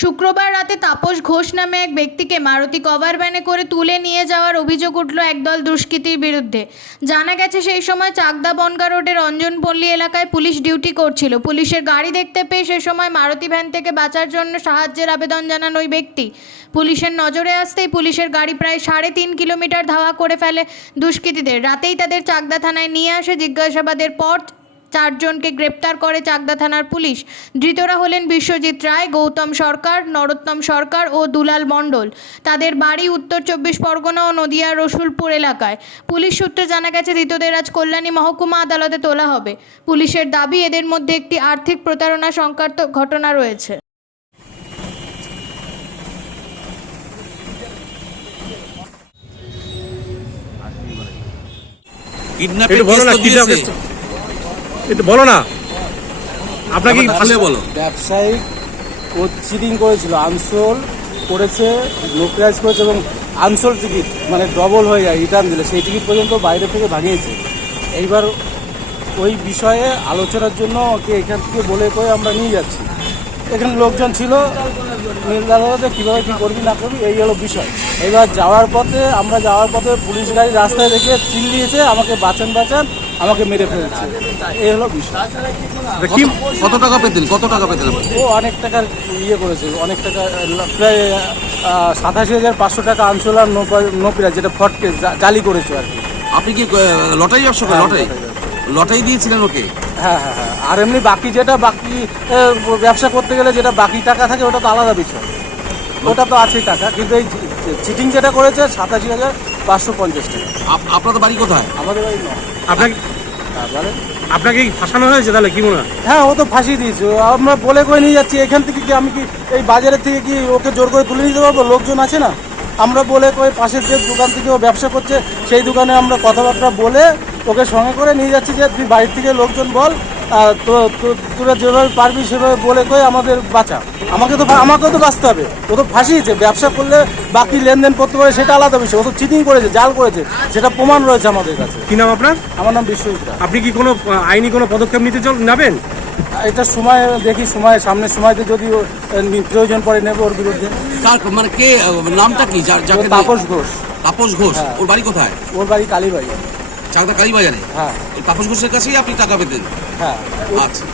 শুক্রবার রাতে তাপস ঘোষ নামে এক ব্যক্তিকে মারুতি কভার ভ্যানে করে তুলে নিয়ে যাওয়ার অভিযোগ উঠল একদল দুষ্কৃতীর বিরুদ্ধে। জানা গেছে সেই সময় চাকদা বনগা রোডের অঞ্জনপল্লী এলাকায় পুলিশ ডিউটি করছিল। পুলিশের গাড়ি দেখতে পেয়ে সে সময় মারুতি ভ্যান থেকে বাঁচার জন্য সাহায্যের আবেদন জানান ওই ব্যক্তি। পুলিশের নজরে আসতেই পুলিশের গাড়ি প্রায় সাড়ে তিন কিলোমিটার ধাওয়া করে ফেলে দুষ্কৃতীদের। রাতেই তাদের চাকদা থানায় নিয়ে আসে, জিজ্ঞাসাবাদের পর চারজনকে গ্রেপ্তার করে চাকদা থানার পুলিশ। ধৃতরা হলেন বিশ্বজিৎ রায় গৌতম সরকার নরোত্তম সরকার ও দুলাল মণ্ডল। তাদের বাড়ি উত্তর চব্বিশ পরগনা ও নদিয়ার রসুলপুর এলাকায়। পুলিশ সূত্রে জানা গেছে ধৃতদের আজ কল্যাণী মহকুমা আদালতে তোলা হবে। পুলিশের দাবি এদের মধ্যে একটি আর্থিক প্রতারণা সংক্রান্ত ঘটনা রয়েছে। কিডন্যাপের কেস তো দিয়েছে একটু বলো না। আপনাকে ব্যাপারটা বলো। ব্যবসায়িক ও চিটিং করেছিল। আনসোল করেছে লোকরাইজ করেছে এবং আনসোল টিকিট মানে ডবল হয়ে যায় রিটার্ন দিলে। সেই টিকিট পর্যন্ত বাইরে থেকে ভাঙিয়েছে। এইবার ওই বিষয়ে আলোচনার জন্য ওকে এখান থেকে বলে করে আমরা নিয়ে যাচ্ছি। এখানে লোকজন ছিল নীলদাদাতে কীভাবে কী করবি না করবি এই হলো বিষয়। এবার যাওয়ার পথে আমরা যাওয়ার পথে পুলিশ গাড়ি রাস্তায় রেখে চিল্লিয়েছে আমাকে বাঁচান বাঁচান। আমাকে মেরে ফেলেছে। এই হলো বিষয়। কি কত টাকা পেতেন? কত টাকা পেতেন? ও অনেক টাকার ইয়ে করেছে। অনেক টাকা প্রায় সাতাশি হাজার পাঁচশো টাকা আনসোলার নোপিরা যেটা ফটকে জালি করেছে আর কি। আপনি কি লটারি ব্যবসা করেন? হ্যাঁ, লটারি? লটারি লটারি দিয়েছিলেন ওকে? হ্যাঁ হ্যাঁ হ্যাঁ। আর এমনি বাকি যেটা বাকি ব্যবসা করতে গেলে যেটা বাকি টাকা থাকে ওটা তো আলাদা বিষয়। ওটা তো আছেই টাকা কিন্তু এই চিটিং যেটা করেছে সাতাশি হাজার পাঁচশো পঞ্চাশ টাকা। আপ- আপনাদের বাড়ি কোথায়? আমাদের বাড়ি নয়। আপনাকে হ্যাঁ, বলেন। আপনাকে কি ফাঁসানো হয়েছে তাহলে? কি মনে হয়? হ্যাঁ ও তো ফাঁসিয়ে দিয়েছে। আমরা বলে করে নিয়ে যাচ্ছি এখান থেকে কি আমি কি এই বাজারের থেকে কি ওকে জোর করে তুলে নিতে পারব? লোকজন আছে না? আমরা বলে করে পাশের যে দোকান থেকে ও ব্যবসা করছে সেই দোকানে আমরা কথাবার্তা বলে ওকে সঙ্গে করে নিয়ে যাচ্ছি যে তুই বাড়ির থেকে লোকজন বল তোরা যেভাবে পারবি সেভাবে বলে করে আমাদের বাঁচা। আমাকে তো আমাকেও তো বাঁচতে হবে। ও তো ফাঁসিয়েছে ব্যবসা করলে বাকি লেনদেন করতে পারে সেটা আলাদা বিষয়। ও তো চিটিং করেছে জাল করেছে সেটা প্রমাণ রয়েছে আমাদের কাছে। কি নাম আপনার? আমার নাম বিশ্বজিৎ আপনি কি কোনো আইনি কোনো পদক্ষেপ নিতে চল নেবেন? এটা সময় দেখি সময় সামনের সময়তে যদি ও, প্রয়োজন পড়ে নেবে ওর বিরুদ্ধে। মানে কে নামটা কি? যার তাপস ঘোষ। তাপস ঘোষ। হ্যাঁ। ওর বাড়ি কোথায়? ওর বাড়ি কালীবাড়ি। চাকদা কালীবাজারে? হ্যাঁ। ওই তাপস ঘোষের কাছেই আপনি টাকা পেতেন? হ্যাঁ। আচ্ছা।